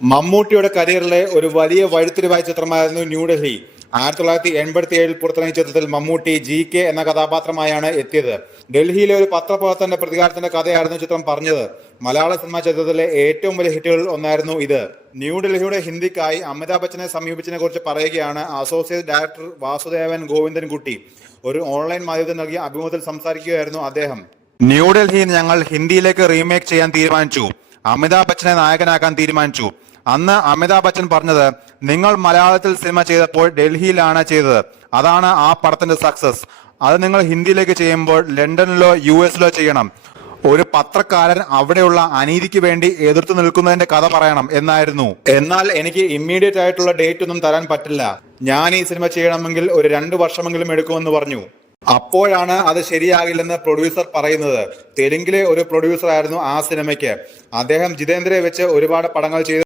മമ്മൂട്ടിയുടെ കരിയറിലെ ഒരു വലിയ വഴിത്തിരിവായ ചിത്രമായിരുന്നു ന്യൂഡൽഹി. 1987 പുറത്തിറങ്ങിയ ചിത്രത്തിൽ മമ്മൂട്ടി GK എന്ന കഥാപാത്രമായാണ് എത്തിയത്. ഡൽഹിയിലെ ഒരു പത്രപ്രവർത്തകന്റെ പ്രതികാരത്തിന്റെ കഥയായിരുന്നു ചിത്രം പറഞ്ഞത്. മലയാള സിനിമാ ചരിത്രത്തിലെ ഏറ്റവും വലിയ ഹിറ്റുകളിൽ ഒന്നായിരുന്നു ഇത്. ന്യൂഡൽഹിയുടെ ഹിന്ദിക്കായി അമിതാഭ് ബച്ചനെ സമീപിച്ചതിനെ കുറിച്ച് പറയുകയാണ് അസോസിയേറ്റ് ഡയറക്ടർ വാസുദേവൻ ഗോവിന്ദൻകുട്ടി. ഒരു ഓൺലൈൻ മാധ്യമത്തിൽ നൽകിയ അഭിമുഖത്തിൽ സംസാരിക്കുകയായിരുന്നു അദ്ദേഹം. ന്യൂഡൽഹി ഞങ്ങൾ ഹിന്ദിയിലേക്ക് റീമേക്ക് ചെയ്യാൻ തീരുമാനിച്ചു. അമിതാഭ് ബച്ചനെ നായകനാക്കാൻ തീരുമാനിച്ചു. അന്ന് അമിതാഭ് ബച്ചൻ പറഞ്ഞത്, നിങ്ങൾ മലയാളത്തിൽ സിനിമ ചെയ്തപ്പോൾ ഡൽഹിയിലാണ് ചെയ്തത്, അതാണ് ആ പടത്തിന്റെ സക്സസ്. അത് നിങ്ങൾ ഹിന്ദിയിലേക്ക് ചെയ്യുമ്പോൾ ലണ്ടനിലോ US-ലോ ചെയ്യണം. ഒരു പത്രക്കാരൻ അവിടെയുള്ള അനീതിക്ക് വേണ്ടി എതിർത്തു നിൽക്കുന്നതിന്റെ കഥ പറയണം എന്നായിരുന്നു. എന്നാൽ എനിക്ക് ഇമ്മീഡിയറ്റ് ആയിട്ടുള്ള ഡേറ്റ് ഒന്നും തരാൻ പറ്റില്ല. ഞാൻ ഈ സിനിമ ചെയ്യണമെങ്കിൽ ഒരു 2 വർഷമെങ്കിലും എടുക്കുമെന്ന് പറഞ്ഞു. അപ്പോഴാണ് അത് ശരിയാകില്ലെന്ന് പ്രൊഡ്യൂസർ പറയുന്നത്. തെലുങ്കിലെ ഒരു പ്രൊഡ്യൂസർ ആയിരുന്നു ആ സിനിമയ്ക്ക്. അദ്ദേഹം ജിതേന്ദ്രയെ വെച്ച് ഒരുപാട് പടങ്ങൾ ചെയ്തു.